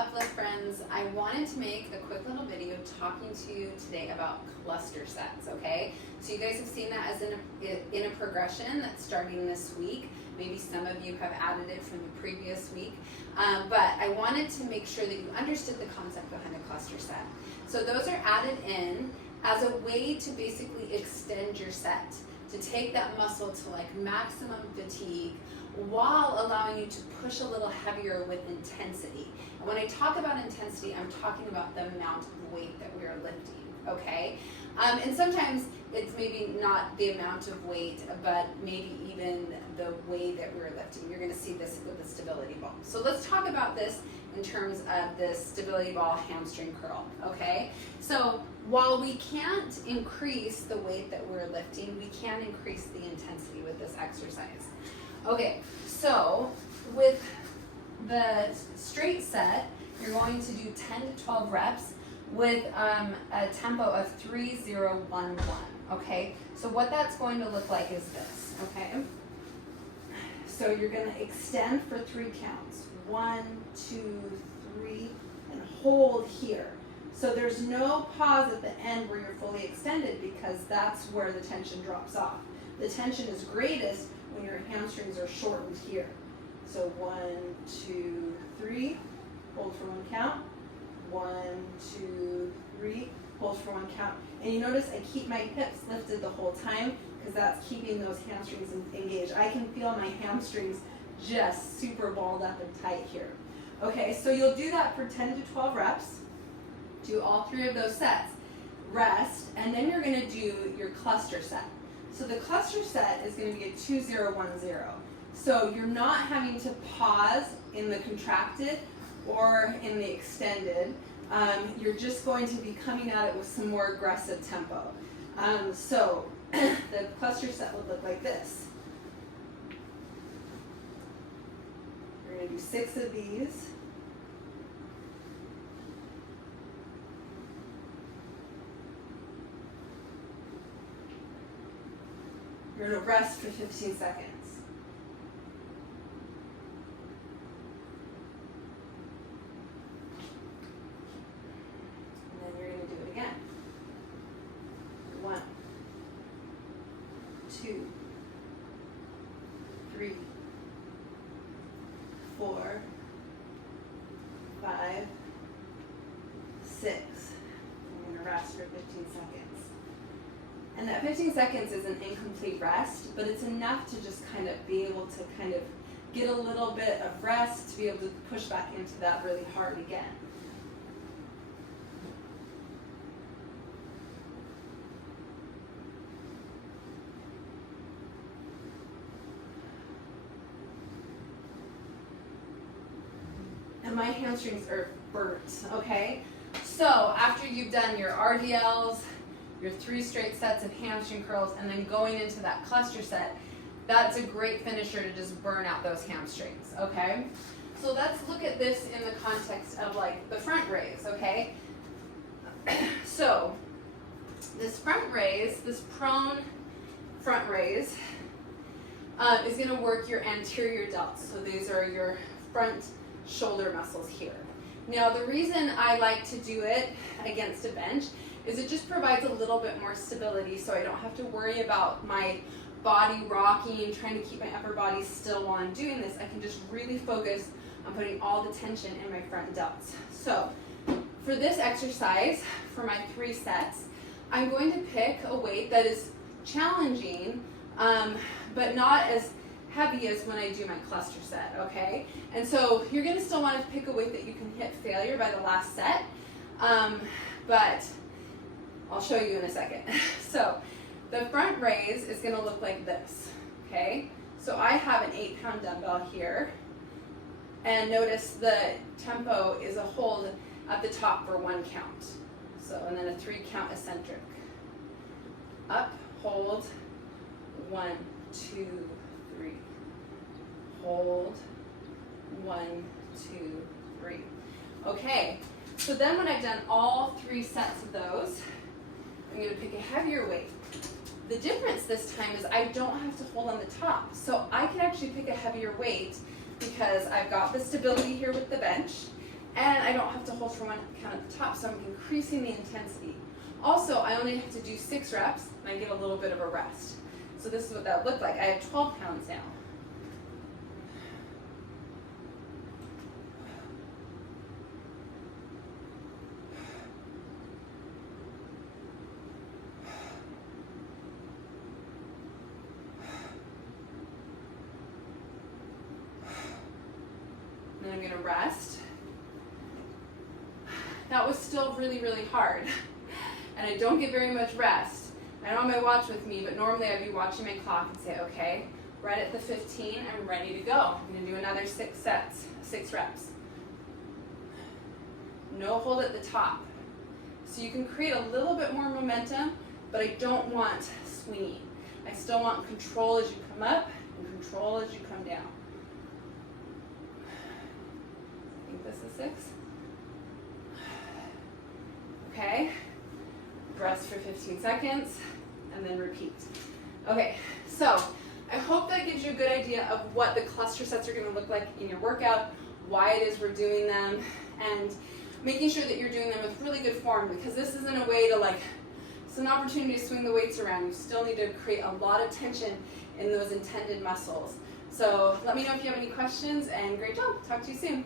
Uplift friends. I wanted to make a quick little video talking to you today about cluster sets, okay? So you guys have seen that as in a progression that's starting this week. Maybe some of you have added it from the previous week. But I wanted to make sure that you understood the concept behind a cluster set. So those are added in as a way to basically extend your set, to take that muscle to like maximum fatigue while allowing you to push a little heavier with intensity. And when I talk about intensity, I'm talking about the amount of weight that we are lifting, okay? And sometimes it's maybe not the amount of weight, but maybe even the way that we're lifting. You're gonna see this with the stability ball. So let's talk about this in terms of the stability ball hamstring curl, okay? So while we can't increase the weight that we're lifting, we can increase the intensity with this exercise. Okay, so with the straight set, you're going to do 10 to 12 reps with a tempo of 3-0-1-1, okay? So what that's going to look like is this, okay? So you're gonna extend for 3 counts. 1, 2, 3, and hold here. So there's no pause at the end where you're fully extended because that's where the tension drops off. The tension is greatest when your hamstrings are shortened here. So 1, 2, 3, hold for 1 count. 1, 2, 3, hold for 1 count. And you notice I keep my hips lifted the whole time because that's keeping those hamstrings engaged. I can feel my hamstrings just super balled up and tight here. Okay, so you'll do that for 10 to 12 reps. Do all 3 of those sets. Rest, and then you're gonna do your cluster set. So the cluster set is going to be a 2-0-1-0. So you're not having to pause in the contracted or in the extended. You're just going to be coming at it with some more aggressive tempo. So the cluster set would look like this. We're going to do 6 of these. You're going to rest for 15 seconds. And then you're going to do it again. 1, 2, 3, 4, 5, 6. I'm going to rest for 15 seconds. And that 15 seconds is an incomplete rest, but it's enough to just kind of be able to kind of get a little bit of rest to be able to push back into that really hard again. And my hamstrings are burnt, okay? So after you've done your RDLs, your 3 straight sets of hamstring curls, and then going into that cluster set, that's a great finisher to just burn out those hamstrings, okay? So let's look at this in the context of like the front raise, okay? So this front raise, this prone front raise, is gonna work your anterior delts. So these are your front shoulder muscles here. Now the reason I like to do it against a bench is it just provides a little bit more stability so I don't have to worry about my body rocking, trying to keep my upper body still while I'm doing this. I can just really focus on putting all the tension in my front delts. So for this exercise, for my 3 sets, I'm going to pick a weight that is challenging, but not as heavy as when I do my cluster set, okay? And so you're gonna still want to pick a weight that you can hit failure by the last set, but I'll show you in a second. So the front raise is gonna look like this, okay? So I have an 8-pound dumbbell here, and notice the tempo is a hold at the top for 1 count. So, and then a 3 count eccentric. Up, hold, 1, 2, 3. Hold, 1, 2, 3. Okay, so then when I've done all 3 sets of those, I'm going to pick a heavier weight. The difference this time is I don't have to hold on the top. So I can actually pick a heavier weight because I've got the stability here with the bench, And I don't have to hold for one count at the top, so I'm increasing the intensity. Also, I only have to do 6 reps, and I get a little bit of a rest. So this is what that would look like. I have 12 pounds now. Then I'm going to rest. That was still really, really hard. And I don't get very much rest. I don't have my watch with me, but normally I'd be watching my clock and say, okay, right at the 15, I'm ready to go. I'm going to do another 6 sets, 6 reps. No hold at the top. So you can create a little bit more momentum, but I don't want swinging. I still want control as you come up and control as you come down. I think this is 6. Okay, rest for 15 seconds, and then repeat. Okay, so I hope that gives you a good idea of what the cluster sets are going to look like in your workout, why it is we're doing them, and making sure that you're doing them with really good form, because this isn't a way to it's an opportunity to swing the weights around. You still need to create a lot of tension in those intended muscles. So let me know if you have any questions, and great job. Talk to you soon.